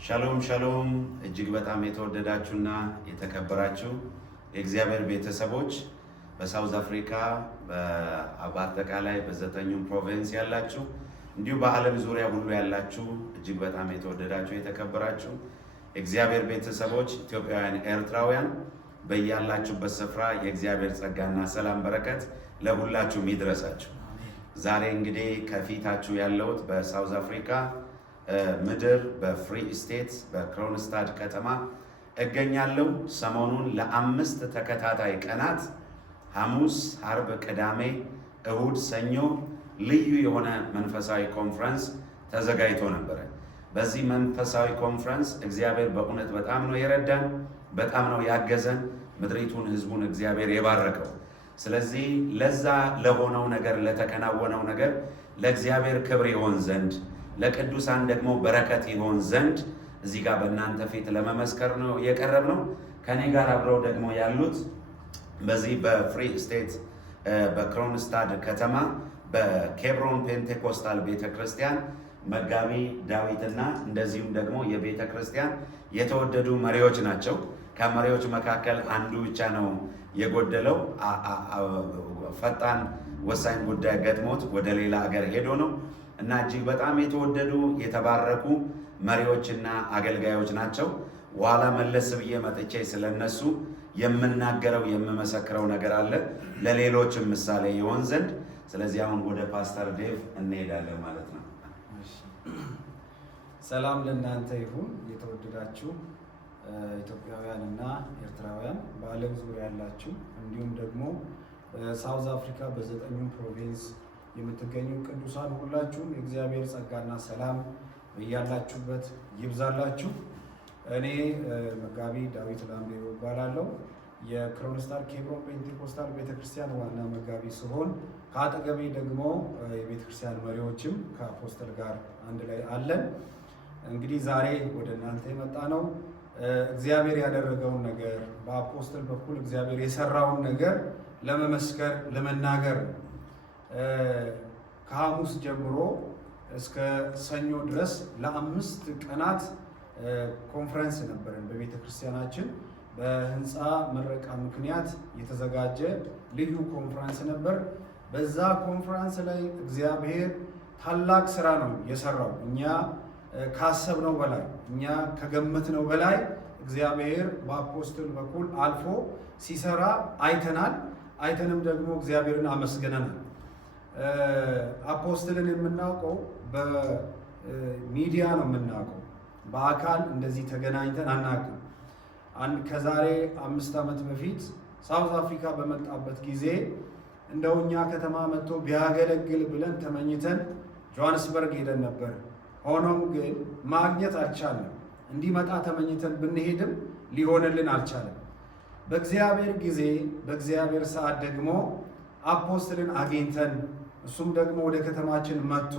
ሻሎም ሻሎም እጅግ በጣም የተወደዳችሁና የተከበራችሁ የእግዚአብሔር ቤተሰቦች በሳውዝ አፍሪካ በአጠቃላይ በዘጠኙም ፕሮቪንስ ያላችሁ እንዲሁ በዓለም ዙሪያ ሁሉ ያላችሁ እጅግ በጣም የተወደዳችሁ የተከበራችሁ የእግዚአብሔር ቤተሰቦች ኢትዮጵያውያን ኤርትራውያን በያላችሁበት ስፍራ የእግዚአብሔር ጸጋና ሰላም በረከት ለሁላችሁም ይድረሳችሁ። ዛሬ እንግዲህ ከፊታችሁ ያለሁት በሳውዝ አፍሪካ ምድር በፍሪ ስቴት በክሮንስታድ ከተማ እገኛለሁ። ሰሞኑን ለአምስት ተከታታይ ቀናት ሐሙስ፣ ዓርብ፣ ቅዳሜ፣ እሁድ፣ ሰኞ ልዩ የሆነ መንፈሳዊ ኮንፈረንስ ተዘጋጅቶ ነበረ። በዚህ መንፈሳዊ ኮንፈረንስ እግዚአብሔር በእውነት በጣም ነው የረዳን፣ በጣም ነው ያገዘን፣ ምድሪቱን ህዝቡን እግዚአብሔር የባረከው። ስለዚህ ለዛ ለሆነው ነገር ለተከናወነው ነገር ለእግዚአብሔር ክብር ይሆን ዘንድ ለቅዱሳን ደግሞ በረከት ይሆን ዘንድ እዚህ ጋር በእናንተ ፊት ለመመስከር ነው የቀረብነው። ከኔ ጋር አብረው ደግሞ ያሉት በዚህ በፍሪ ስቴት በክሮንስታድ ከተማ በኬብሮን ፔንቴኮስታል ቤተክርስቲያን መጋቢ ዳዊትና እንደዚሁም ደግሞ የቤተክርስቲያን የተወደዱ መሪዎች ናቸው። ከመሪዎች መካከል አንዱ ብቻ ነው የጎደለው። ፈጣን ወሳኝ ጉዳይ ገጥሞት ወደ ሌላ ሀገር ሄዶ ነው እና እጅግ በጣም የተወደዱ የተባረኩ መሪዎችና አገልጋዮች ናቸው። በኋላ መለስ ብዬ መጥቼ ስለነሱ የምናገረው የምመሰክረው ነገር አለ ለሌሎችም ምሳሌ ይሆን ዘንድ። ስለዚህ አሁን ወደ ፓስተር ዴቭ እንሄዳለን ማለት ነው። ሰላም ለእናንተ ይሁን። የተወደዳችሁ ኢትዮጵያውያን እና ኤርትራውያን በዓለም ዙሪያ ያላችሁ እንዲሁም ደግሞ በሳውዝ አፍሪካ በዘጠኙም ፕሮቪንስ የምትገኙ ቅዱሳን ሁላችሁም የእግዚአብሔር ጸጋና ሰላም በያላችሁበት ይብዛላችሁ። እኔ መጋቢ ዳዊት ላምቤሮ እባላለሁ። የክሮንስታድ ኬብሮን ፔንቴኮስታል ቤተክርስቲያን ዋና መጋቢ ሲሆን ከአጠገቤ ደግሞ የቤተክርስቲያን መሪዎችም ከአፖስተል ጋር አንድ ላይ አለን። እንግዲህ ዛሬ ወደ እናንተ የመጣ ነው እግዚአብሔር ያደረገውን ነገር በአፖስተል በኩል እግዚአብሔር የሰራውን ነገር ለመመስከር ለመናገር ነው። ከሐሙስ ጀምሮ እስከ ሰኞ ድረስ ለአምስት ቀናት ኮንፈረንስ ነበረን በቤተ ክርስቲያናችን። በህንፃ ምረቃ ምክንያት የተዘጋጀ ልዩ ኮንፈረንስ ነበር። በዛ ኮንፈረንስ ላይ እግዚአብሔር ታላቅ ስራ ነው የሰራው። እኛ ካሰብነው በላይ እኛ ከገመትነው በላይ እግዚአብሔር በአፖስትል በኩል አልፎ ሲሰራ አይተናል። አይተንም ደግሞ እግዚአብሔርን አመስግነናል። አፖስትልን የምናውቀው በሚዲያ ነው የምናውቀው። በአካል እንደዚህ ተገናኝተን አናውቅም። ከዛሬ 5 ዓመት በፊት ሳውዝ አፍሪካ በመጣበት ጊዜ እንደው እኛ ከተማ መጥቶ ቢያገለግል ብለን ተመኝተን ጆሃንስበርግ ሄደን ነበር። ሆኖም ግን ማግኘት አልቻለም። እንዲመጣ ተመኝተን ብንሄድም ሊሆንልን አልቻለም። በእግዚአብሔር ጊዜ በእግዚአብሔር ሰዓት ደግሞ አፖስትልን አግኝተን እሱም ደግሞ ወደ ከተማችን መጥቶ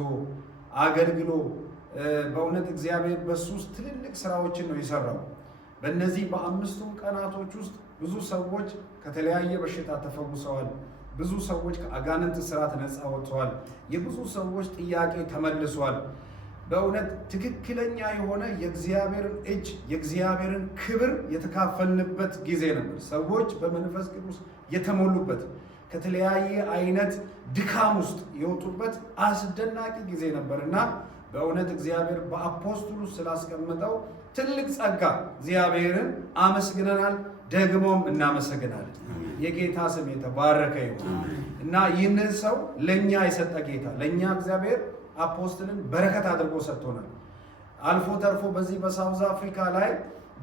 አገልግሎ በእውነት እግዚአብሔር በሱ ውስጥ ትልልቅ ስራዎችን ነው የሰራው። በእነዚህ በ5 ቀናቶች ውስጥ ብዙ ሰዎች ከተለያየ በሽታ ተፈውሰዋል። ብዙ ሰዎች ከአጋንንት ስራት ነፃ ወጥተዋል። የብዙ ሰዎች ጥያቄ ተመልሷል። በእውነት ትክክለኛ የሆነ የእግዚአብሔርን እጅ የእግዚአብሔርን ክብር የተካፈልንበት ጊዜ ነበር። ሰዎች በመንፈስ ቅዱስ የተሞሉበት ከተለያየ አይነት ድካም ውስጥ የወጡበት አስደናቂ ጊዜ ነበርና በእውነት እግዚአብሔር በአፖስትሉ ስላስቀመጠው ትልቅ ጸጋ እግዚአብሔርን አመስግነናል፣ ደግሞም እናመሰግናለን። የጌታ ስም የተባረከ ይሁን እና ይህንን ሰው ለእኛ የሰጠ ጌታ ለእኛ እግዚአብሔር አፖስትልን በረከት አድርጎ ሰጥቶናል። አልፎ ተርፎ በዚህ በሳውዝ አፍሪካ ላይ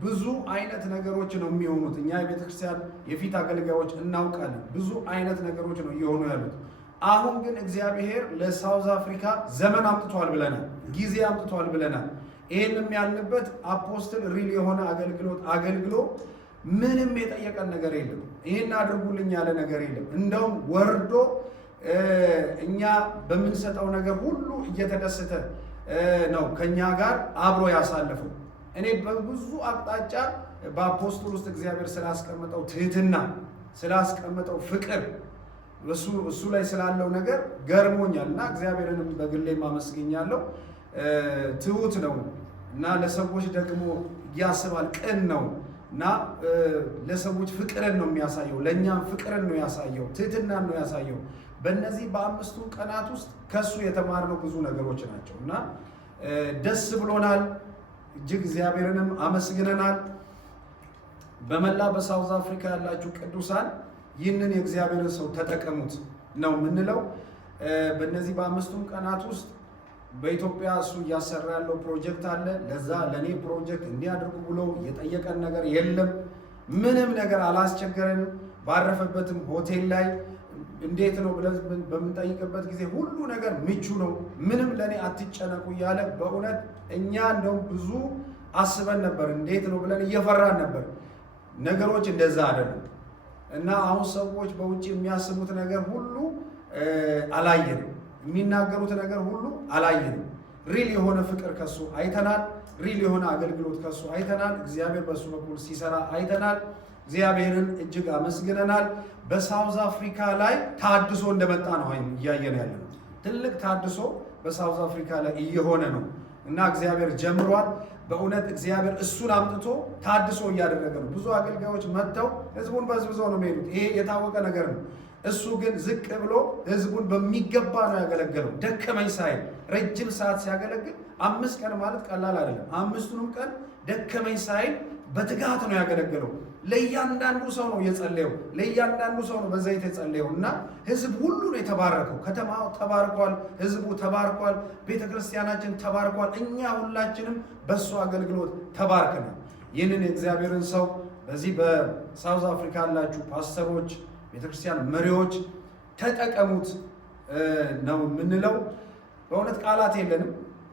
ብዙ አይነት ነገሮች ነው የሚሆኑት። እኛ የቤተክርስቲያን የፊት አገልጋዮች እናውቃለን። ብዙ አይነት ነገሮች ነው እየሆኑ ያሉት። አሁን ግን እግዚአብሔር ለሳውዝ አፍሪካ ዘመን አምጥቷል ብለናል፣ ጊዜ አምጥቷል ብለናል። ይህንም ያልንበት አፖስትል ሪል የሆነ አገልግሎት አገልግሎ ምንም የጠየቀን ነገር የለም። ይህን አድርጉልኝ ያለ ነገር የለም። እንደውም ወርዶ እኛ በምንሰጠው ነገር ሁሉ እየተደሰተ ነው ከኛ ጋር አብሮ ያሳለፈው። እኔ በብዙ አቅጣጫ በአፖስትል ውስጥ እግዚአብሔር ስላስቀመጠው ትህትና ስላስቀመጠው ፍቅር እሱ ላይ ስላለው ነገር ገርሞኛል እና እግዚአብሔርንም በግሌ ማመስገኛለሁ። ትሁት ነው። እና ለሰዎች ደግሞ ያስባል፣ ቅን ነው እና ለሰዎች ፍቅርን ነው የሚያሳየው፣ ለእኛም ፍቅርን ነው ያሳየው፣ ትህትናን ነው ያሳየው። በእነዚህ በ5 ቀናት ውስጥ ከሱ የተማርነው ብዙ ነገሮች ናቸው እና ደስ ብሎናል። እጅግ እግዚአብሔርንም አመስግነናል። በመላ በሳውዝ አፍሪካ ያላችሁ ቅዱሳን ይህንን የእግዚአብሔርን ሰው ተጠቀሙት ነው የምንለው። በእነዚህ በ5 ቀናት ውስጥ በኢትዮጵያ እሱ እያሰራ ያለው ፕሮጀክት አለ። ለዛ ለኔ ፕሮጀክት እንዲያደርጉ ብሎ የጠየቀን ነገር የለም። ምንም ነገር አላስቸገረንም። ባረፈበትም ሆቴል ላይ እንዴት ነው ብለን በምንጠይቅበት ጊዜ ሁሉ ነገር ምቹ ነው፣ ምንም ለኔ አትጨነቁ እያለ በእውነት እኛ እንደውም ብዙ አስበን ነበር፣ እንዴት ነው ብለን እየፈራን ነበር። ነገሮች እንደዛ አይደሉም እና አሁን ሰዎች በውጭ የሚያስቡት ነገር ሁሉ አላየንም፣ የሚናገሩት ነገር ሁሉ አላየንም። ሪል የሆነ ፍቅር ከሱ አይተናል። ሪል የሆነ አገልግሎት ከሱ አይተናል። እግዚአብሔር በሱ በኩል ሲሰራ አይተናል። እግዚአብሔርን እጅግ አመስግነናል። በሳውዝ አፍሪካ ላይ ታድሶ እንደመጣ ነው እያየን ያለ ነው። ትልቅ ታድሶ በሳውዝ አፍሪካ ላይ እየሆነ ነው እና እግዚአብሔር ጀምሯል። በእውነት እግዚአብሔር እሱን አምጥቶ ታድሶ እያደረገ ነው። ብዙ አገልጋዮች መጥተው ህዝቡን በዝብዘው ነው የሚሄዱት። ይሄ የታወቀ ነገር ነው። እሱ ግን ዝቅ ብሎ ህዝቡን በሚገባ ነው ያገለገለው። ደከመኝ ሳይል ረጅም ሰዓት ሲያገለግል 5 ቀን ማለት ቀላል አይደለም። 5ቱንም ቀን ደከመኝ ሳይል በትጋት ነው ያገለገለው። ለእያንዳንዱ ሰው ነው የጸለየው። ለእያንዳንዱ ሰው ነው በዘይት የጸለየው እና ህዝብ ሁሉ ነው የተባረከው። ከተማው ተባርኳል፣ ህዝቡ ተባርኳል፣ ቤተክርስቲያናችን ተባርኳል። እኛ ሁላችንም በእሱ አገልግሎት ተባርከናል። ይህንን የእግዚአብሔርን ሰው በዚህ በሳውዝ አፍሪካ ያላችሁ ፓስተሮች፣ ቤተክርስቲያን መሪዎች ተጠቀሙት ነው የምንለው። በእውነት ቃላት የለንም።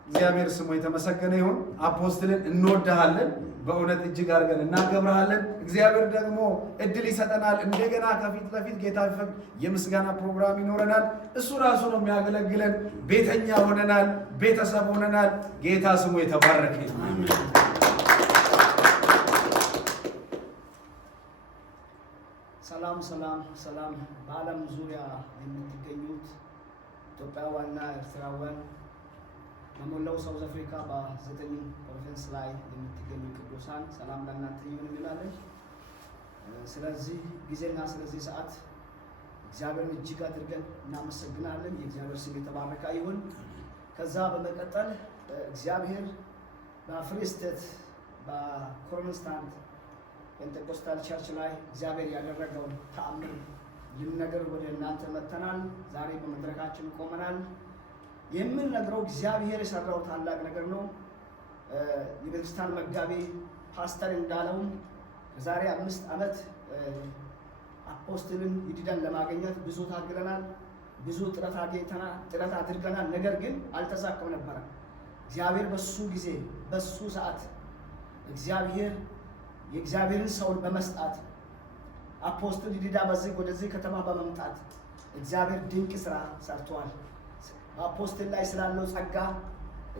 እግዚአብሔር ስሙ የተመሰገነ ይሁን። አፖስትልን እንወድሃለን። በእውነት እጅግ አድርገን እናከብረሃለን። እግዚአብሔር ደግሞ እድል ይሰጠናል። እንደገና ከፊት ለፊት ጌታ ቢፈቅድ የምስጋና ፕሮግራም ይኖረናል። እሱ ራሱ ነው የሚያገለግለን። ቤተኛ ሆነናል፣ ቤተሰብ ሆነናል። ጌታ ስሙ የተባረከ ይሁን። ሰላም ሰላም ሰላም። በዓለም ዙሪያ የምትገኙት ኢትዮጵያውያንና ኤርትራውያን በሞላው ሳውዝ አፍሪካ በ9 ፕሮቪንስ ላይ የምትገኙ ቅዱሳን ሰላም ለእናንተ ይሁን እንላለን። ስለዚህ ጊዜና ስለዚህ ሰዓት እግዚአብሔርን እጅግ አድርገን እናመሰግናለን። የእግዚአብሔር ስም የተባረከ ይሁን። ከዛ በመቀጠል እግዚአብሔር በፍሪ ስቴት በኮንስታንት ፔንቴኮስታል ቸርች ላይ እግዚአብሔር ያደረገውን ተአምር ልንነግር ወደ እናንተ መጥተናል። ዛሬ በመድረካችን ቆመናል። የምንነግረው እግዚአብሔር የሰራው ታላቅ ነገር ነው። የቤተክርስቲያን መጋቢ ፓስተር እንዳለውም ከዛሬ 5 ዓመት አፖስትልን ይዲዳን ለማግኘት ብዙ ታግለናል፣ ብዙ ጥረት አድርገናል። ነገር ግን አልተሳካም ነበር። እግዚአብሔር በሱ ጊዜ በሱ ሰዓት እግዚአብሔር የእግዚአብሔርን ሰውን በመስጣት አፖስትል ይዲዳ በዚህ ወደዚህ ከተማ በመምጣት እግዚአብሔር ድንቅ ስራ ሰርቷል። በአፖስትል ላይ ስላለው ጸጋ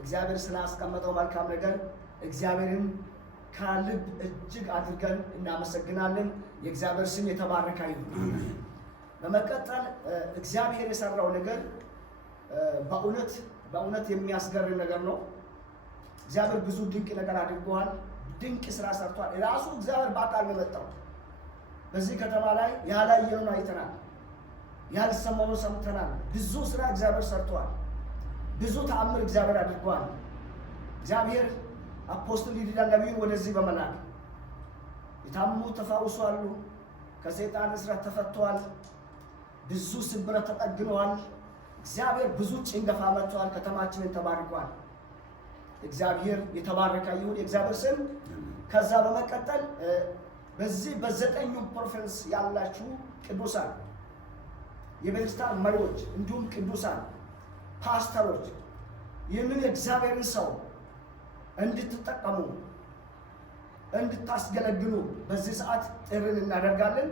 እግዚአብሔር ስላስቀመጠው መልካም ነገር እግዚአብሔርን ከልብ እጅግ አድርገን እናመሰግናለን። የእግዚአብሔር ስም የተባረከ ይሁን። በመቀጠል እግዚአብሔር የሰራው ነገር በእውነት የሚያስገርም ነገር ነው። እግዚአብሔር ብዙ ድንቅ ነገር አድርጓል። ድንቅ ስራ ሰርቷል። ራሱ እግዚአብሔር በአካል ነው የመጣው። በዚህ ከተማ ላይ ያላየነውን አይተናል፣ ያልሰማነውን ሰምተናል። ብዙ ስራ እግዚአብሔር ሰርቷል። ብዙ ተአምር እግዚአብሔር አድርጓል። እግዚአብሔር አፖስትል ይዲዳን ነቢዩን ወደዚህ በመላክ የታመሙ ተፈውሰዋል፣ ከሰይጣን እስራት ተፈተዋል፣ ብዙ ስብራት ተጠግነዋል። እግዚአብሔር ብዙ ጭንገፋ መጥቷል። ከተማችንን ተባርኳል። እግዚአብሔር የተባረከ ይሁን የእግዚአብሔር ስም። ከዛ በመቀጠል በዚህ በ9 ፕሮቪንስ ያላችሁ ቅዱሳን የቤተክርስቲያን መሪዎች እንዲሁም ቅዱሳን ፓስተሮች ይህንን የእግዚአብሔርን ሰው እንድትጠቀሙ እንድታስገለግሉ በዚህ ሰዓት ጥሪን እናደርጋለን።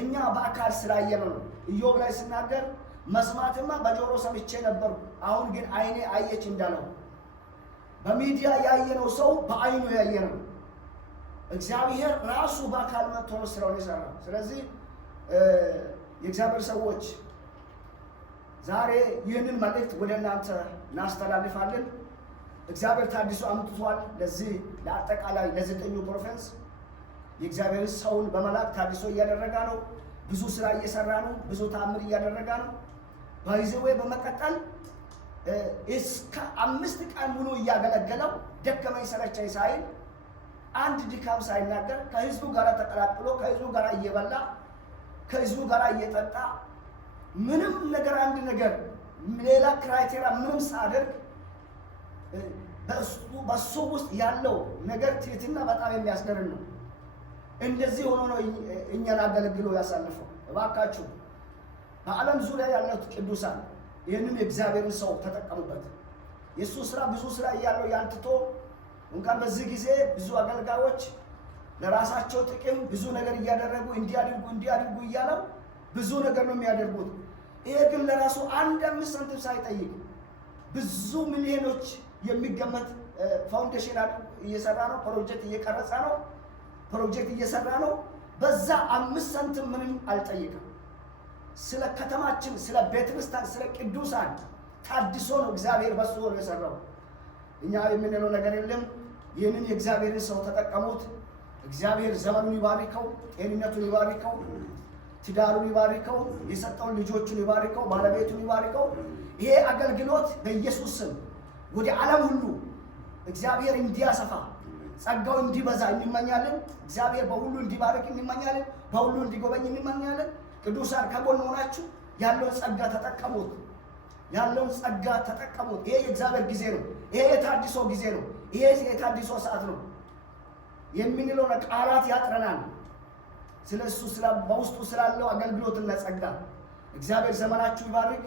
እኛ በአካል ስላየነው ነው። ኢዮብ ላይ ሲናገር መስማትማ በጆሮ ሰምቼ ነበር፣ አሁን ግን ዓይኔ አየች እንዳለው በሚዲያ ያየነው ሰው በዓይኑ ያየነው እግዚአብሔር ራሱ በአካል መጥቶ ነው ስራውን የሰራው። ስለዚህ የእግዚአብሔር ሰዎች ዛሬ ይህንን መልእክት ወደ እናንተ እናስተላልፋለን። እግዚአብሔር ታድሶ አምጥቷል። ለዚህ ለአጠቃላይ ለዘጠኙ ፕሮቪንስ የእግዚአብሔር ሰውን በመላክ ታድሶ እያደረገ ነው። ብዙ ስራ እየሰራ ነው። ብዙ ተአምር እያደረገ ነው። ባይዘዌ በመቀጠል እስከ 5 ቀን ሙሉ እያገለገለው ደከመኝ ሰለቸኝ ሳይል አንድ ድካም ሳይናገር ከህዝቡ ጋር ተቀላቅሎ ከህዝቡ ጋር እየበላ ከህዝቡ ጋር እየጠጣ ምንም ነገር አንድ ነገር ሌላ ክራይቴሪያ ምንም ሳያደርግ በሱ ውስጥ ያለው ነገር ትህትና በጣም የሚያስገርም ነው። እንደዚህ ሆኖ ነው እኛን አገልግሎ ያሳልፈው። እባካችሁ በዓለም ዙሪያ ያሉት ቅዱሳን ይህንን የእግዚአብሔርን ሰው ተጠቀሙበት። የእሱ ስራ ብዙ ስራ እያለው ያንትቶ እንኳን በዚህ ጊዜ ብዙ አገልጋዮች ለራሳቸው ጥቅም ብዙ ነገር እያደረጉ እንዲያድርጉ እያለው ብዙ ነገር ነው የሚያደርጉት። ይሄ ግን ለራሱ 1 ሳንቲም ሳይጠይቅ ብዙ ሚሊዮኖች የሚገመት ፋውንዴሽን እየሰራ ነው። ፕሮጀክት እየቀረጸ ነው። ፕሮጀክት እየሰራ ነው። በዛ 5 ሳንቲም ምንም አልጠይቅም። ስለ ከተማችን፣ ስለ ቤተክርስቲያን፣ ስለ ቅዱሳን ታድሶ ነው እግዚአብሔር በሱ ነው የሰራው። እኛ የምንለው ነገር የለም። ይህንን የእግዚአብሔርን ሰው ተጠቀሙት። እግዚአብሔር ዘመኑን ይባርከው፣ ጤንነቱን ይባርከው፣ ትዳሩን ይባርከው፣ የሰጠውን ልጆቹን ይባርከው፣ ባለቤቱን ይባርከው። ይሄ አገልግሎት በኢየሱስ ስም ወደ ዓለም ሁሉ እግዚአብሔር እንዲያሰፋ ጸጋው እንዲበዛ እንመኛለን። እግዚአብሔር በሁሉ እንዲባርክ እንመኛለን። በሁሉ እንዲጎበኝ እንመኛለን። ቅዱሳን ከጎን ሆናችሁ ያለውን ጸጋ ተጠቀሙት። ያለውን ጸጋ ተጠቀሙት። ይሄ የእግዚአብሔር ጊዜ ነው። ይሄ የታድሶ ጊዜ ነው። ይሄ የታድሶ ሰዓት ነው። የምንለው ቃላት ያጥረናል። ስለሱ በውስጡ ስላለው አገልግሎትና ጸጋ እግዚአብሔር ዘመናችሁ ይባርክ።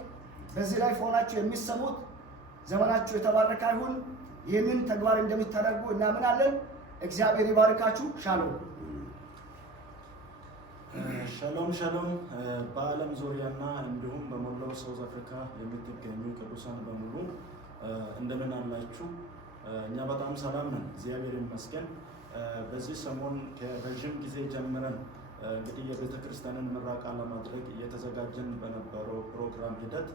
በዚህ ላይ ሆናችሁ የሚሰሙት ዘመናችሁ የተባረከ ይሁን። ይህንን ተግባር እንደምታደርጉ እናምናለን። እግዚአብሔር ይባርካችሁ። ሻሎም ሻሎም ሻሎም። በዓለም ዙሪያና እንዲሁም በመላው ሳውዝ አፍሪካ የምትገኙ ቅዱሳን በሙሉ እንደምን አላችሁ? እኛ በጣም ሰላም ነን፣ እግዚአብሔር ይመስገን። በዚህ ሰሞን ከረዥም ጊዜ ጀምረን እንግዲህ የቤተ ክርስቲያንን ምረቃ ለማድረግ እየተዘጋጀን በነበረው ፕሮግራም ሂደት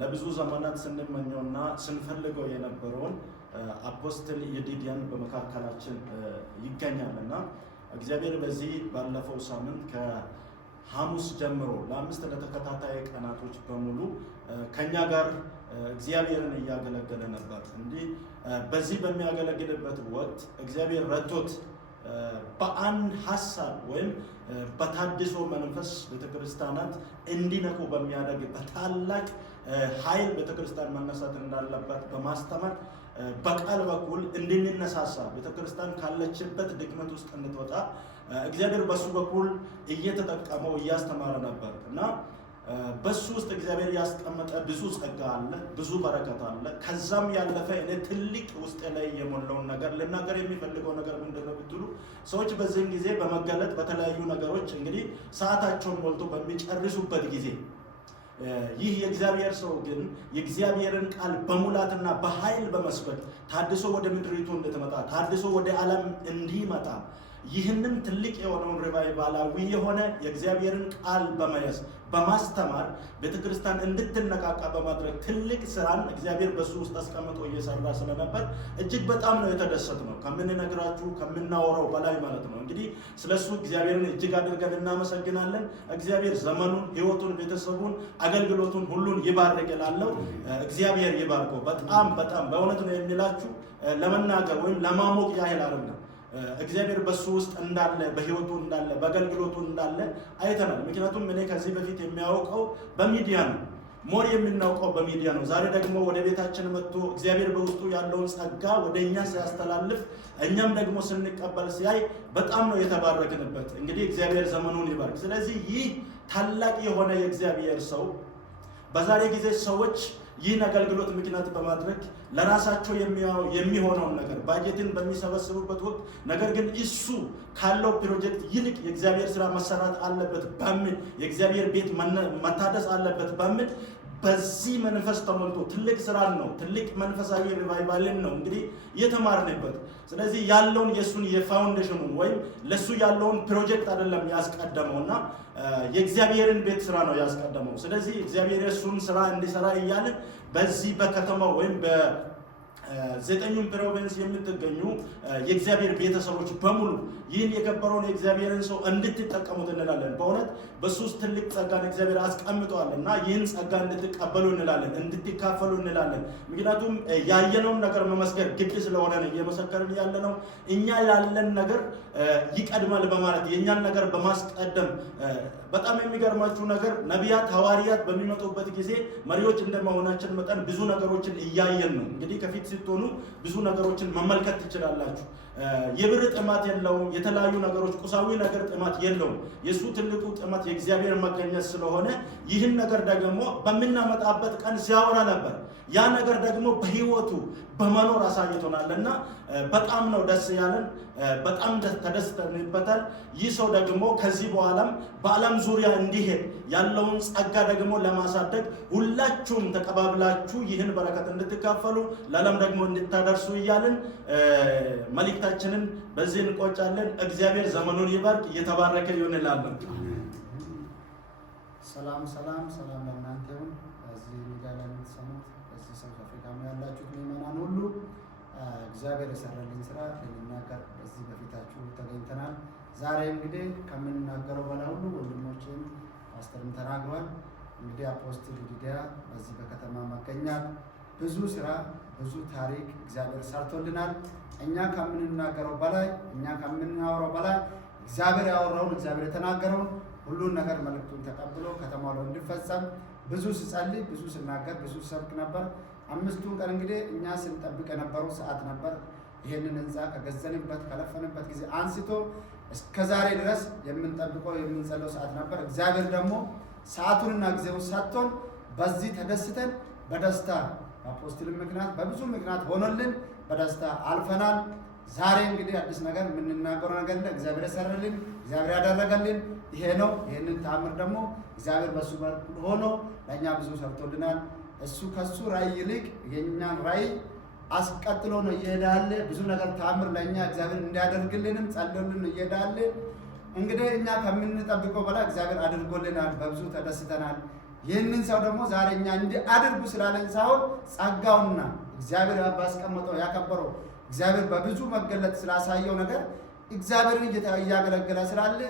ለብዙ ዘመናት ስንመኘውና ስንፈልገው የነበረውን አፖስትል ይዲድያን በመካከላችን ይገኛልና እግዚአብሔር በዚህ ባለፈው ሳምንት ከሐሙስ ጀምሮ ለ5 ለተከታታይ ቀናቶች በሙሉ ከኛ ጋር እግዚአብሔርን እያገለገለ ነበር። እንዲህ በዚህ በሚያገለግልበት ወቅት እግዚአብሔር ረድቶት በአንድ ሀሳብ ወይም በታድሶ መንፈስ ቤተክርስቲያናት እንዲነቁ በሚያደርግ በታላቅ ኃይል ቤተክርስቲያን መነሳት እንዳለባት በማስተማር በቃል በኩል እንድንነሳሳ ቤተክርስቲያን ካለችበት ድክመት ውስጥ እንድትወጣ እግዚአብሔር በሱ በኩል እየተጠቀመው እያስተማረ ነበር እና በሱ ውስጥ እግዚአብሔር ያስቀመጠ ብዙ ጸጋ አለ፣ ብዙ በረከት አለ። ከዛም ያለፈ እኔ ትልቅ ውስጥ ላይ የሞላውን ነገር ልናገር የሚፈልገው ነገር ምንድነው ብትሉ ሰዎች በዚህን ጊዜ በመገለጥ በተለያዩ ነገሮች እንግዲህ ሰዓታቸውን ሞልቶ በሚጨርሱበት ጊዜ ይህ የእግዚአብሔር ሰው ግን የእግዚአብሔርን ቃል በሙላትና በኃይል በመስበክ ታድሶ ወደ ምድሪቱ እንድትመጣ ታድሶ ወደ ዓለም እንዲመጣ ይህንን ትልቅ የሆነውን ሪቫይቫላዊ የሆነ የእግዚአብሔርን ቃል በመያዝ በማስተማር ቤተክርስቲያን እንድትነቃቃ በማድረግ ትልቅ ስራን እግዚአብሔር በሱ ውስጥ አስቀምጦ እየሰራ ስለነበር እጅግ በጣም ነው የተደሰትነው። ከምንነግራችሁ ከምናወራው በላይ ማለት ነው። እንግዲህ ስለሱ እግዚአብሔርን እጅግ አድርገን እናመሰግናለን። እግዚአብሔር ዘመኑን፣ ህይወቱን፣ ቤተሰቡን፣ አገልግሎቱን ሁሉን ይባርክ እላለሁ። እግዚአብሔር ይባርከው። በጣም በእውነት ነው የሚላችሁ ለመናገር ወይም ለማሞቅ ያህል አይደለም። እግዚአብሔር በሱ ውስጥ እንዳለ በህይወቱ እንዳለ በአገልግሎቱ እንዳለ አይተናል። ምክንያቱም እኔ ከዚህ በፊት የሚያውቀው በሚዲያ ነው፣ ሞር የምናውቀው በሚዲያ ነው። ዛሬ ደግሞ ወደ ቤታችን መጥቶ እግዚአብሔር በውስጡ ያለውን ጸጋ ወደኛ ሲያስተላልፍ እኛም ደግሞ ስንቀበል ሲያይ በጣም ነው የተባረክንበት። እንግዲህ እግዚአብሔር ዘመኑን ይባርክ። ስለዚህ ይህ ታላቅ የሆነ የእግዚአብሔር ሰው በዛሬ ጊዜ ሰዎች ይህን አገልግሎት ምክንያት በማድረግ ለራሳቸው የሚሆነውን ነገር ባጀትን በሚሰበስቡበት ወቅት ነገር ግን እሱ ካለው ፕሮጀክት ይልቅ የእግዚአብሔር ስራ መሰራት አለበት በሚል የእግዚአብሔር ቤት መታደስ አለበት በሚል በዚህ መንፈስ ተሞልቶ ትልቅ ስራን ነው ትልቅ መንፈሳዊ ሪቫይቫልን ነው እንግዲህ የተማርንበት። ስለዚህ ያለውን የሱን የፋውንዴሽኑን ወይም ለሱ ያለውን ፕሮጀክት አይደለም ያስቀደመውና የእግዚአብሔርን ቤት ስራ ነው ያስቀደመው። ስለዚህ እግዚአብሔር የሱን ስራ እንዲሰራ እያለ በዚህ በከተማው ወይም ዘጠኙም ፕሮቪንስ የምትገኙ የእግዚአብሔር ቤተሰቦች በሙሉ ይህን የከበረውን የእግዚአብሔርን ሰው እንድትጠቀሙት እንላለን። በእውነት በሱ ውስጥ ትልቅ ጸጋን እግዚአብሔር አስቀምጠዋል እና ይህን ጸጋ እንድትቀበሉ እንላለን፣ እንድትካፈሉ እንላለን። ምክንያቱም ያየነውን ነገር መመስከር ግድ ስለሆነ ነው እየመሰከርን ያለ ነው። እኛ ያለን ነገር ይቀድማል በማለት የእኛን ነገር በማስቀደም በጣም የሚገርማችሁ ነገር ነቢያት፣ ሐዋርያት በሚመጡበት ጊዜ መሪዎች እንደመሆናችን መጠን ብዙ ነገሮችን እያየን ነው። እንግዲህ ከፊት ስትሆኑ ብዙ ነገሮችን መመልከት ትችላላችሁ። የብር ጥማት የለውም። የተለያዩ ነገሮች ቁሳዊ ነገር ጥማት የለውም። የሱ ትልቁ ጥማት የእግዚአብሔር መገኘት ስለሆነ ይህን ነገር ደግሞ በምናመጣበት ቀን ሲያወራ ነበር። ያ ነገር ደግሞ በህይወቱ በመኖር አሳይቶናልና በጣም ነው ደስ ያለን። በጣም ተደስተንበታል። ይህ ሰው ደግሞ ከዚህ በኋላም በዓለም ዙሪያ እንዲሄድ ያለውን ጸጋ ደግሞ ለማሳደግ ሁላችሁም ተቀባብላችሁ ይህን በረከት እንድትካፈሉ ለዓለም ደግሞ እንድታደርሱ እያልን መልእክታችንን በዚህ እንቆጫለን። እግዚአብሔር ዘመኑን ይባርክ፣ እየተባረከ ይሆንላለን። ሰላም ለእናንተ ይሁን። እዚህ ሚዲያ ላይ የምትሰሙት እዚህ ሳውዝ አፍሪካ ያላችሁት ምዕመናን ሁሉ እግዚአብሔር የሰራልን ስራ ልንናገር በዚህ በፊታችሁ ተገኝተናል። ዛሬ እንግዲህ ከምንናገረው በላይ ሁሉ ወንድሞችን ፓስተርም ተናግሯል። እንግዲህ አፖስትል ዲዲያ በዚህ በከተማ መገኛት ብዙ ስራ ብዙ ታሪክ እግዚአብሔር ሰርቶልናል። እኛ ከምንናገረው በላይ እኛ ከምናወራው በላይ እግዚአብሔር ያወራውን እግዚአብሔር የተናገረውን ሁሉን ነገር መልእክቱን ተቀብሎ ከተማው ላይ እንዲፈጸም ብዙ ስጸልይ ብዙ ስናገር ብዙ ሰብክ ነበር። 5ቱን ቀን እንግዲህ እኛ ስንጠብቅ የነበረው ሰዓት ነበር። ይሄንን ህንፃ ከገዘንበት ከለፈንበት ጊዜ አንስቶ እስከ ዛሬ ድረስ የምንጠብቀው የምንጸለው ሰዓት ነበር። እግዚአብሔር ደግሞ ሰዓቱንና ጊዜውን ሰጥቶን በዚህ ተደስተን በደስታ በአፖስትልም ምክንያት በብዙ ምክንያት ሆኖልን በደስታ አልፈናል። ዛሬ እንግዲህ አዲስ ነገር የምንናገረው ነገር እግዚአብሔር የሰራልን እግዚአብሔር ያደረገልን ይሄ ነው። ይሄንን ተአምር ደግሞ እግዚአብሔር በሱ በኩል ሆኖ ለእኛ ብዙ ሰርቶልናል። እሱ ከሱ ራእይ ይልቅ የእኛን ራእይ አስቀጥሎ ነው እየሄዳለ። ብዙ ነገር ተአምር ለእኛ እግዚአብሔር እንዲያደርግልንም ጸልዮልን እየሄዳለ። እንግዲህ እኛ ከምንጠብቀው በላይ እግዚአብሔር አድርጎልናል። በብዙ ተደስተናል። ይህንን ሰው ደግሞ ዛሬ እኛ እንዲህ አድርጉ ስላለን ሳይሆን ጸጋውና እግዚአብሔር ባስቀመጠው ያከበረው እግዚአብሔር በብዙ መገለጥ ስላሳየው ነገር እግዚአብሔርን እያገለገለ ስላለ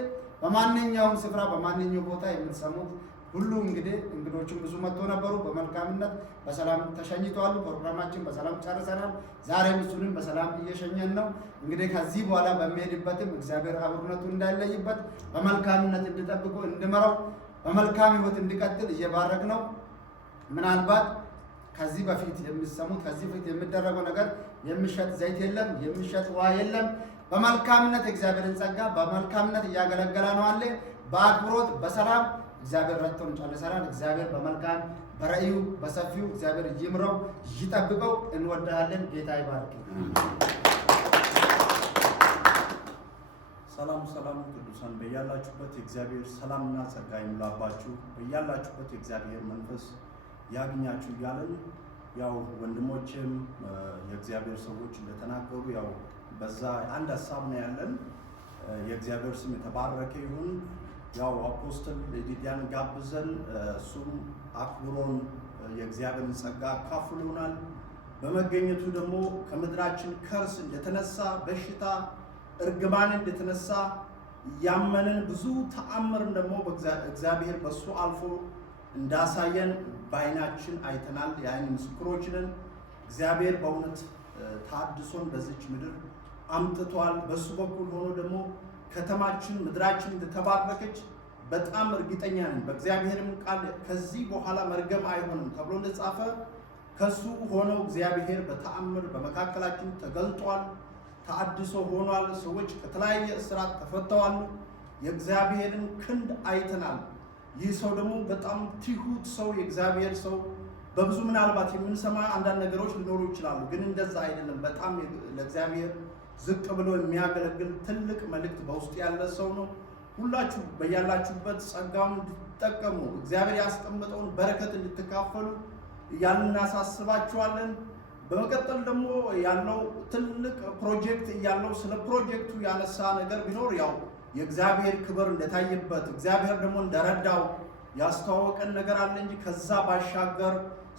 በማንኛውም ስፍራ በማንኛውም ቦታ የምትሰሙት ሁሉ እንግዲህ እንግዶቹም ብዙ መጥቶ ነበሩ። በመልካምነት በሰላም ተሸኝተዋል። ፕሮግራማችን በሰላም ጨርሰናል። ዛሬም እሱንም በሰላም እየሸኘን ነው። እንግዲህ ከዚህ በኋላ በሚሄድበትም እግዚአብሔር አብሮነቱ እንዳይለይበት በመልካምነት እንዲጠብቁ እንዲመራው በመልካም ህይወት እንዲቀጥል እየባረክ ነው። ምናልባት ከዚህ በፊት የሚሰሙት ከዚህ በፊት የሚደረገው ነገር የሚሸጥ ዘይት የለም፣ የሚሸጥ ውሃ የለም። በመልካምነት እግዚአብሔርን ጸጋ በመልካምነት እያገለገለ ነው አለ። በአክብሮት በሰላም እግዚአብሔር ረድቶን ጨርሰናል። እግዚአብሔር በመልካም በራእዩ በሰፊው እግዚአብሔር ይምረው ይጠብቀው። እንወዳለን። ጌታ ይባርክ። ሰላም ቅዱሳን በያላችሁበት የእግዚአብሔር ሰላምና ጸጋ ይሙላባችሁ። በያላችሁበት የእግዚአብሔር መንፈስ ያግኛችሁ እያለን ያው ወንድሞችም የእግዚአብሔር ሰዎች እንደተናገሩ ያው በዛ አንድ ሀሳብ ነው ያለን። የእግዚአብሔር ስም የተባረከ ይሁን። ያው አፖስትል ዲዲያን ጋብዘን እሱም አክብሮን የእግዚአብሔርን ጸጋ አካፍሎናል። በመገኘቱ ደግሞ ከምድራችን ከርስ እንደተነሳ በሽታ እርግማን እንደተነሳ ያመንን ብዙ ተአምርን ደግሞ እግዚአብሔር በሱ አልፎ እንዳሳየን በዓይናችን አይተናል። የዓይን ምስክሮች ነን። እግዚአብሔር በእውነት ታድሶን በዚች ምድር አምጥቷል። በሱ በኩል ሆኖ ደግሞ ከተማችን ምድራችን እንደተባረከች በጣም እርግጠኛ ነን። በእግዚአብሔርም ቃል ከዚህ በኋላ መርገም አይሆንም ተብሎ እንደጻፈ ከሱ ሆነው እግዚአብሔር በተአምር በመካከላችን ተገልጧል። ታድሶ ሆኗል። ሰዎች ከተለያየ እስራት ተፈተዋል። የእግዚአብሔርን ክንድ አይተናል። ይህ ሰው ደግሞ በጣም ትሁት ሰው የእግዚአብሔር ሰው በብዙ ምናልባት የምንሰማ አንዳንድ ነገሮች ሊኖሩ ይችላሉ፣ ግን እንደዛ አይደለም። በጣም ለእግዚአብሔር ዝቅ ብሎ የሚያገለግል ትልቅ መልእክት በውስጥ ያለ ሰው ነው። ሁላችሁ በያላችሁበት ጸጋውን እንድትጠቀሙ እግዚአብሔር ያስቀመጠውን በረከት እንድትካፈሉ እያልን እናሳስባችኋለን። በመቀጠል ደግሞ ያለው ትልቅ ፕሮጀክት እያለው ስለ ፕሮጀክቱ ያነሳ ነገር ቢኖር ያው የእግዚአብሔር ክብር እንደታየበት እግዚአብሔር ደግሞ እንደረዳው ያስተዋወቀን ነገር አለ እንጂ ከዛ ባሻገር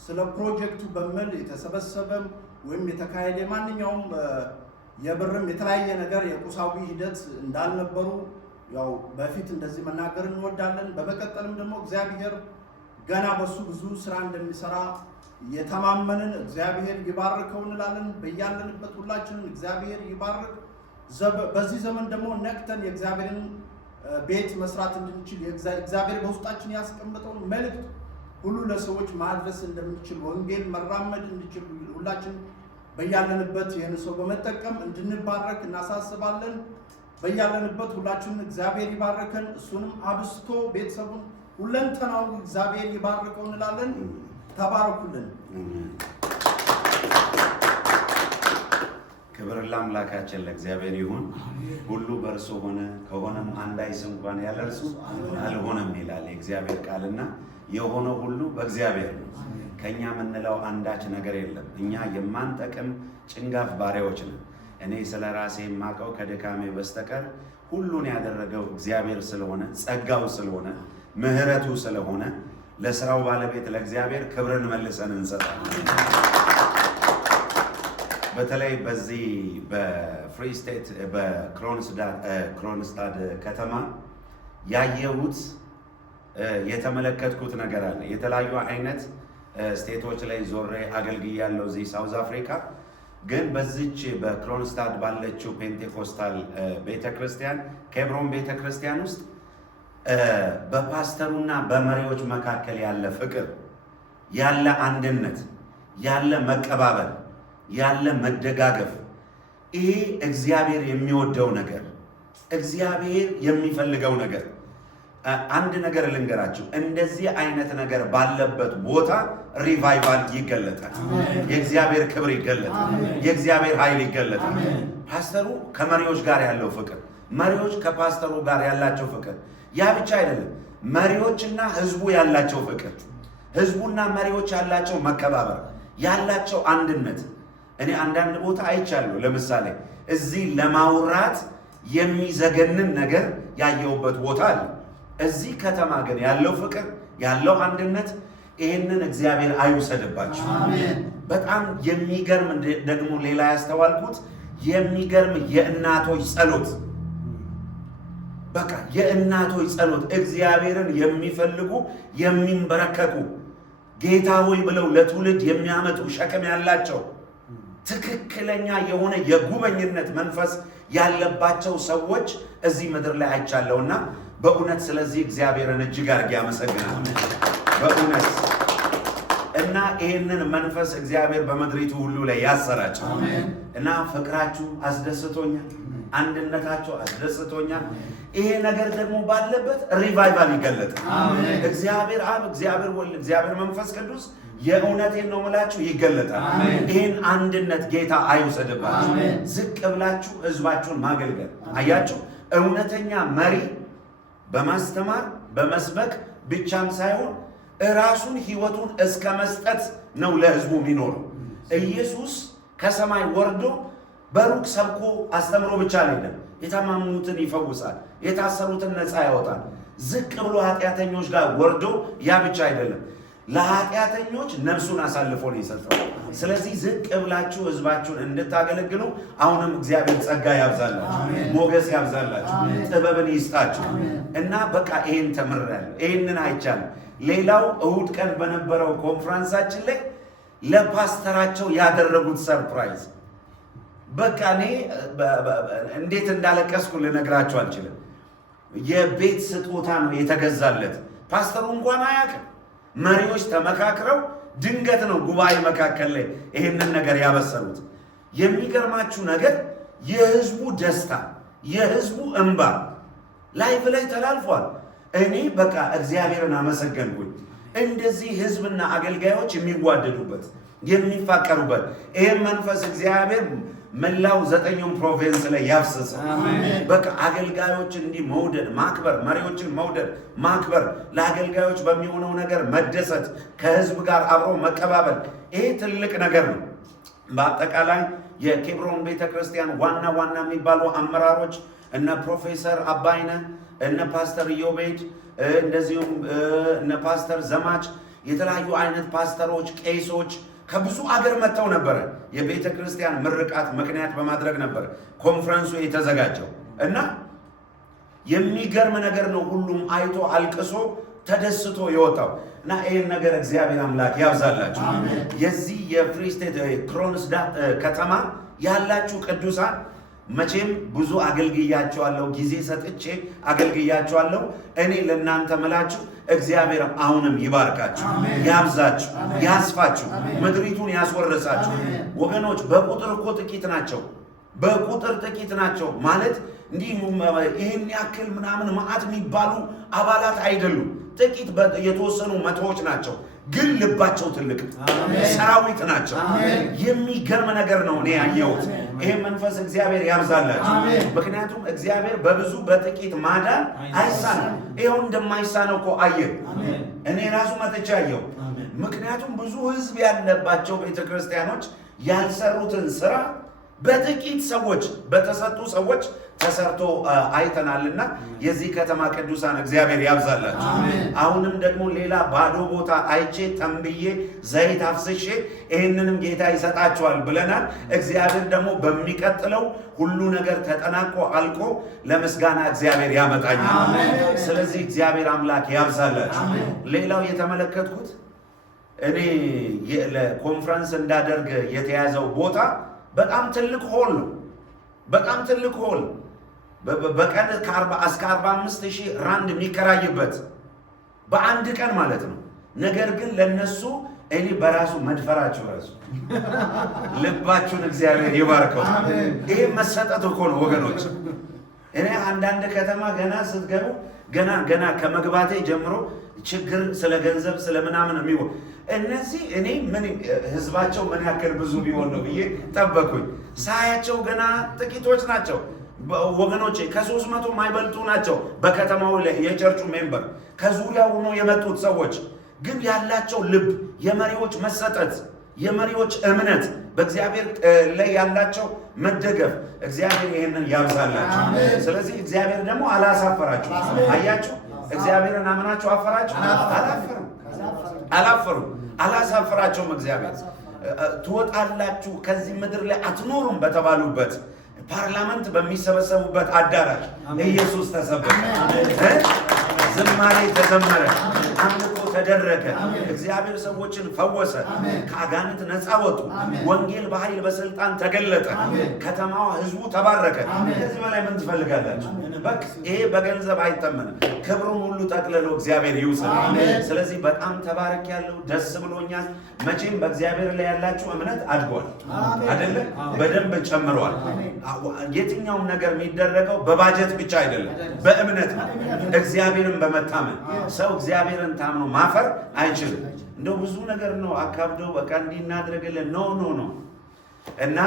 ስለ ፕሮጀክቱ በሚል የተሰበሰበም ወይም የተካሄደ ማንኛውም የብርም የተለያየ ነገር የቁሳዊ ሂደት እንዳልነበሩ ያው በፊት እንደዚህ መናገር እንወዳለን። በመቀጠልም ደግሞ እግዚአብሔር ገና በሱ ብዙ ስራ እንደሚሰራ የተማመንን እግዚአብሔር ይባርከው እንላለን። በያለንበት ሁላችንን እግዚአብሔር ይባርክ። በዚህ ዘመን ደግሞ ነቅተን የእግዚአብሔርን ቤት መስራት እንድንችል እግዚአብሔር በውስጣችን ያስቀምጠውን መልእክት ሁሉ ለሰዎች ማድረስ እንደምንችል ወንጌል መራመድ እንድንችል ሁላችን በያለንበት ይህን ሰው በመጠቀም እንድንባረክ እናሳስባለን። በያለንበት ሁላችንን እግዚአብሔር ይባርከን። እሱንም አብስቶ ቤተሰቡን ሁለንተናው እግዚአብሔር ይባርከው እንላለን። ተባረኩልን። ክብር ለአምላካችን ለእግዚአብሔር ይሁን። ሁሉ በእርሱ ሆነ፣ ከሆነም አንዳች እንኳን ያለ እርሱ አልሆነም ይላል የእግዚአብሔር ቃልና የሆነው ሁሉ በእግዚአብሔር ነው። ከኛ የምንለው አንዳች ነገር የለም። እኛ የማንጠቅም ጭንጋፍ ባሪያዎች ነን። እኔ ስለ ራሴ የማውቀው ከድካሜ በስተቀር ሁሉን ያደረገው እግዚአብሔር ስለሆነ፣ ጸጋው ስለሆነ፣ ምሕረቱ ስለሆነ ለስራው ባለቤት ለእግዚአብሔር ክብርን መልሰን እንሰጣለን። በተለይ በዚህ በፍሪ ስቴት በክሮንስታድ ከተማ ያየሁት የተመለከትኩት ነገር አለ። የተለያዩ አይነት ስቴቶች ላይ ዞሬ አገልግያለሁ እዚህ ሳውዝ አፍሪካ። ግን በዚች በክሮንስታድ ባለችው ፔንቴኮስታል ቤተክርስቲያን ኬብሮን ቤተክርስቲያን ውስጥ በፓስተሩና በመሪዎች መካከል ያለ ፍቅር፣ ያለ አንድነት፣ ያለ መቀባበል፣ ያለ መደጋገፍ፣ ይሄ እግዚአብሔር የሚወደው ነገር፣ እግዚአብሔር የሚፈልገው ነገር። አንድ ነገር ልንገራችሁ፣ እንደዚህ አይነት ነገር ባለበት ቦታ ሪቫይቫል ይገለጣል። የእግዚአብሔር ክብር ይገለጣል። የእግዚአብሔር ኃይል ይገለጣል። ፓስተሩ ከመሪዎች ጋር ያለው ፍቅር፣ መሪዎች ከፓስተሩ ጋር ያላቸው ፍቅር፣ ያ ብቻ አይደለም፣ መሪዎችና ህዝቡ ያላቸው ፍቅር፣ ህዝቡና መሪዎች ያላቸው መከባበር፣ ያላቸው አንድነት። እኔ አንዳንድ ቦታ አይቻለሁ። ለምሳሌ እዚህ ለማውራት የሚዘገንን ነገር ያየሁበት ቦታ አለ። እዚህ ከተማ ግን ያለው ፍቅር፣ ያለው አንድነት፣ ይህንን እግዚአብሔር አይውሰድባችሁ። በጣም የሚገርም ደግሞ ሌላ ያስተዋልኩት የሚገርም የእናቶች ጸሎት፣ በቃ የእናቶች ጸሎት፣ እግዚአብሔርን የሚፈልጉ የሚንበረከኩ፣ ጌታ ሆይ ብለው ለትውልድ የሚያመጡ ሸክም ያላቸው ትክክለኛ የሆነ የጉበኝነት መንፈስ ያለባቸው ሰዎች እዚህ ምድር ላይ አይቻለሁና በእውነት ስለዚህ እግዚአብሔርን እጅግ አድርጌ አመሰግናለሁ። በእውነት እና ይህንን መንፈስ እግዚአብሔር በምድሪቱ ሁሉ ላይ ያሰራቸው እና ፍቅራችሁ አስደስቶኛል፣ አንድነታችሁ አስደስቶኛል። ይሄ ነገር ደግሞ ባለበት ሪቫይቫል ይገለጣል። እግዚአብሔር አብ፣ እግዚአብሔር ወልድ፣ እግዚአብሔር መንፈስ ቅዱስ የእውነቴን ነው የምላችሁ ይገለጣል። ይህን አንድነት ጌታ አይውሰድባችሁ። ዝቅ ብላችሁ ህዝባችሁን ማገልገል። አያችሁ፣ እውነተኛ መሪ በማስተማር በመስበክ ብቻም ሳይሆን እራሱን ህይወቱን እስከ መስጠት ነው ለህዝቡ የሚኖረው። ኢየሱስ ከሰማይ ወርዶ በሩቅ ሰብኮ አስተምሮ ብቻ አይደለም፣ የታመሙትን ይፈውሳል፣ የታሰሩትን ነፃ ያወጣል። ዝቅ ብሎ ኃጢአተኞች ጋር ወርዶ ያ ብቻ አይደለም፣ ለኃጢአተኞች ነፍሱን አሳልፎ ነው የሰጠው። ስለዚህ ዝቅ ብላችሁ ህዝባችሁን እንድታገለግሉ አሁንም እግዚአብሔር ጸጋ ያብዛላችሁ፣ ሞገስ ያብዛላችሁ፣ ጥበብን ይስጣችሁ እና በቃ ይሄን ተምሬያለሁ፣ ይሄንን አይቻለሁ። ሌላው እሁድ ቀን በነበረው ኮንፈረንሳችን ላይ ለፓስተራቸው ያደረጉት ሰርፕራይዝ በቃ እኔ እንዴት እንዳለቀስኩ ልነግራችሁ አልችልም። የቤት ስጦታ ነው የተገዛለት። ፓስተሩ እንኳን አያውቅም። መሪዎች ተመካክረው ድንገት ነው ጉባኤ መካከል ላይ ይህንን ነገር ያበሰሩት። የሚገርማችሁ ነገር የህዝቡ ደስታ፣ የህዝቡ እንባ ላይቭ ላይ ተላልፏል። እኔ በቃ እግዚአብሔርን አመሰገንኩኝ። እንደዚህ ህዝብና አገልጋዮች የሚዋደዱበት የሚፋቀሩበት ይህም መንፈስ እግዚአብሔር መላው 9ኙም ፕሮቪንስ ላይ ያፍሰሰ። በቃ አገልጋዮችን እንዲህ መውደድ ማክበር፣ መሪዎችን መውደድ ማክበር፣ ለአገልጋዮች በሚሆነው ነገር መደሰት፣ ከህዝብ ጋር አብሮ መቀባበል፣ ይሄ ትልቅ ነገር ነው። በአጠቃላይ የኬብሮን ቤተክርስቲያን ዋና ዋና የሚባሉ አመራሮች እነ ፕሮፌሰር አባይነ፣ እነ ፓስተር ኢዮቤድ፣ እንደዚሁም እነ ፓስተር ዘማች፣ የተለያዩ አይነት ፓስተሮች፣ ቄሶች ከብዙ አገር መጥተው ነበረ። የቤተ ክርስቲያን ምርቃት ምክንያት በማድረግ ነበር ኮንፈረንሱ የተዘጋጀው እና የሚገርም ነገር ነው። ሁሉም አይቶ አልቅሶ ተደስቶ የወጣው እና ይህን ነገር እግዚአብሔር አምላክ ያብዛላችሁ። የዚህ የፍሪ ስቴት ክሮንስዳት ከተማ ያላችሁ ቅዱሳን መቼም ብዙ አገልግያቸዋለሁ፣ ጊዜ ሰጥቼ አገልግያቸዋለሁ። እኔ ለእናንተ ምላችሁ እግዚአብሔር አሁንም ይባርካችሁ፣ ያብዛችሁ፣ ያስፋችሁ፣ ምድሪቱን ያስወርሳችሁ። ወገኖች በቁጥር እኮ ጥቂት ናቸው፣ በቁጥር ጥቂት ናቸው ማለት እንዲህ ይህን ያክል ምናምን መዓት የሚባሉ አባላት አይደሉም። ጥቂት የተወሰኑ መቶዎች ናቸው፣ ግን ልባቸው ትልቅ ሰራዊት ናቸው። የሚገርም ነገር ነው እኔ ያየሁት። ይሄ መንፈስ እግዚአብሔር ያብዛላችሁ። ምክንያቱም እግዚአብሔር በብዙ በጥቂት ማዳን አይሳነው። ይኸው እንደማይሳነው እኮ አየህ። እኔ ራሱ መጥቼ አየሁ። ምክንያቱም ብዙ ሕዝብ ያለባቸው ቤተክርስቲያኖች ያልሰሩትን ስራ በጥቂት ሰዎች በተሰጡ ሰዎች ተሰርቶ አይተናልና የዚህ ከተማ ቅዱሳን እግዚአብሔር ያብዛላችሁ። አሁንም ደግሞ ሌላ ባዶ ቦታ አይቼ ተንብዬ ዘይት አፍስሼ ይህንንም ጌታ ይሰጣቸዋል ብለናል። እግዚአብሔር ደግሞ በሚቀጥለው ሁሉ ነገር ተጠናቆ አልቆ ለምስጋና እግዚአብሔር ያመጣኛል። ስለዚህ እግዚአብሔር አምላክ ያብዛላችሁ። ሌላው የተመለከትኩት እኔ ለኮንፈረንስ እንዳደርግ የተያዘው ቦታ በጣም ትልቅ ሆል ነው። በጣም ትልቅ ሆል በቀን እስከ 45,000 ራንድ የሚከራይበት በአንድ ቀን ማለት ነው። ነገር ግን ለነሱ እኔ በራሱ መድፈራችሁ ራሱ ልባችሁን እግዚአብሔር ይባርከው። ይሄ መሰጠት እኮ ነው ወገኖች። እኔ አንዳንድ ከተማ ገና ስትገቡ ገና ከመግባቴ ጀምሮ ችግር ስለ ገንዘብ ስለ ምናምን የሚሆን እነዚህ እኔ ምን ህዝባቸው ምን ያክል ብዙ ቢሆን ነው ብዬ ጠበኩኝ። ሳያቸው ገና ጥቂቶች ናቸው ወገኖቼ፣ ከ300 የማይበልጡ ናቸው። በከተማው ላይ የቸርቹ ሜምበር ከዙሪያው ነው የመጡት ሰዎች፣ ግን ያላቸው ልብ፣ የመሪዎች መሰጠት፣ የመሪዎች እምነት፣ በእግዚአብሔር ላይ ያላቸው መደገፍ እግዚአብሔር ይህንን ያብዛላችሁ። ስለዚህ እግዚአብሔር ደግሞ አላሳፈራችሁ። አያችሁ፣ እግዚአብሔርን አምናችሁ አፈራችሁ? አላፈሩም፣ አላሳፈራቸውም። እግዚአብሔር ትወጣላችሁ ከዚህ ምድር ላይ አትኖሩም በተባሉበት ፓርላመንት በሚሰበሰቡበት አዳራሽ ኢየሱስ ተሰበከ፣ ዝማሬ ተዘመረ፣ አምልኮ ተደረገ። እግዚአብሔር ሰዎችን ፈወሰ፣ ከአጋንንት ነፃ ወጡ፣ ወንጌል በኃይል በስልጣን ተገለጠ፣ ከተማዋ ህዝቡ ተባረከ። ከዚህ በላይ ምን ትፈልጋላችሁ? በቃ ይሄ በገንዘብ አይተመንም። ክብሩን ሁሉ ጠቅልሎ እግዚአብሔር ይውሰድ። ስለዚህ በጣም ተባረክ ያለው ደስ ብሎኛል። መቼም በእግዚአብሔር ላይ ያላችሁ እምነት አድጓል አይደለ? በደንብ ጨምሯል። የትኛውም ነገር የሚደረገው በባጀት ብቻ አይደለም፣ በእምነት ነው። እግዚአብሔርን በመታመን ሰው እግዚአብሔርን ታምኖ ማፈር አይችልም። እንደው ብዙ ነገር ነው አካብደው በቃ እንዲናደርግልን ኖ እና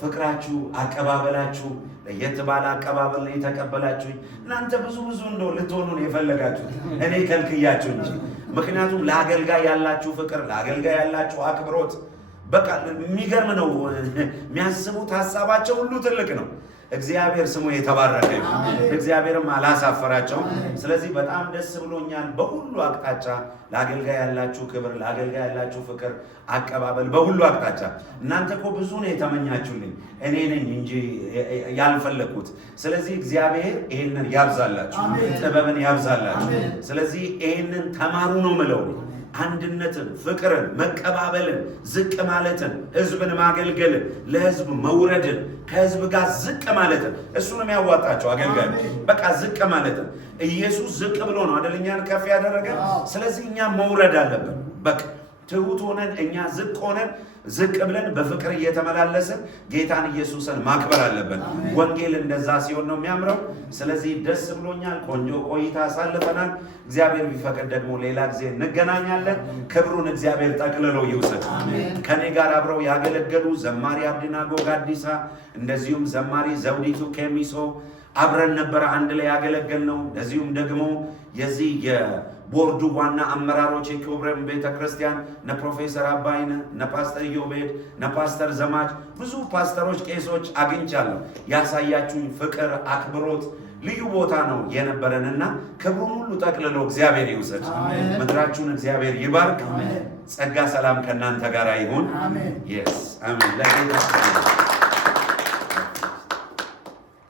ፍቅራችሁ፣ አቀባበላችሁ ለየት ባለ አቀባበል ነው የተቀበላችሁኝ። እናንተ ብዙ እንደው ልትሆኑ ነው የፈለጋችሁት፣ እኔ ከልክያችሁ እንጂ። ምክንያቱም ለአገልጋይ ያላችሁ ፍቅር፣ ለአገልጋይ ያላችሁ አክብሮት በቃ የሚገርም ነው። የሚያስቡት ሀሳባቸው ሁሉ ትልቅ ነው። እግዚአብሔር ስሙ የተባረከ ይሁን። እግዚአብሔርም አላሳፈራቸውም። ስለዚህ በጣም ደስ ብሎኛል። በሁሉ አቅጣጫ ለአገልጋይ ያላችሁ ክብር፣ ለአገልጋይ ያላችሁ ፍቅር፣ አቀባበል በሁሉ አቅጣጫ። እናንተ እኮ ብዙ ነው የተመኛችሁልኝ፣ እኔ ነኝ እንጂ ያልፈለኩት። ስለዚህ እግዚአብሔር ይሄንን ያብዛላችሁ፣ ጥበብን ያብዛላችሁ። ስለዚህ ይሄንን ተማሩ ነው ምለው። አንድነትን፣ ፍቅርን፣ መቀባበልን፣ ዝቅ ማለትን፣ ህዝብን ማገልገልን፣ ለህዝብ መውረድን፣ ከህዝብ ጋር ዝቅ ማለትን እሱንም ያዋጣቸው አገልጋይ በቃ ዝቅ ማለትን። ኢየሱስ ዝቅ ብሎ ነው አይደል እኛን ከፍ ያደረገ። ስለዚህ እኛ መውረድ አለብን። በቃ ትሁት ሆነን እኛ ዝቅ ሆነን ዝቅ ብለን በፍቅር እየተመላለስን ጌታን ኢየሱስን ማክበር አለብን። ወንጌል እንደዛ ሲሆን ነው የሚያምረው። ስለዚህ ደስ ብሎኛል። ቆንጆ ቆይታ አሳልፈናል። እግዚአብሔር ቢፈቅድ ደግሞ ሌላ ጊዜ እንገናኛለን። ክብሩን እግዚአብሔር ጠቅልሎ ይውሰድ። ከኔ ጋር አብረው ያገለገሉ ዘማሪ አብዲናጎ ጋዲሳ፣ እንደዚሁም ዘማሪ ዘውዲቱ ኬሚሶ አብረን ነበረ አንድ ላይ ያገለገልነው። እንደዚሁም ደግሞ የዚህ የቦርዱ ዋና አመራሮች የክብረም ቤተክርስቲያን እነ ፕሮፌሰር አባይነ፣ እነ ፓስተር ዮቤድ፣ እነ ፓስተር ዘማች፣ ብዙ ፓስተሮች፣ ቄሶች አግኝቻለሁ። ያሳያችሁኝ ፍቅር፣ አክብሮት ልዩ ቦታ ነው የነበረንና ክብሩን ሁሉ ጠቅልሎ እግዚአብሔር ይውሰድ። ምድራችሁን እግዚአብሔር ይባርክ። ጸጋ ሰላም ከእናንተ ጋር ይሁን። አሜን። የስ አሜን። ለጌታ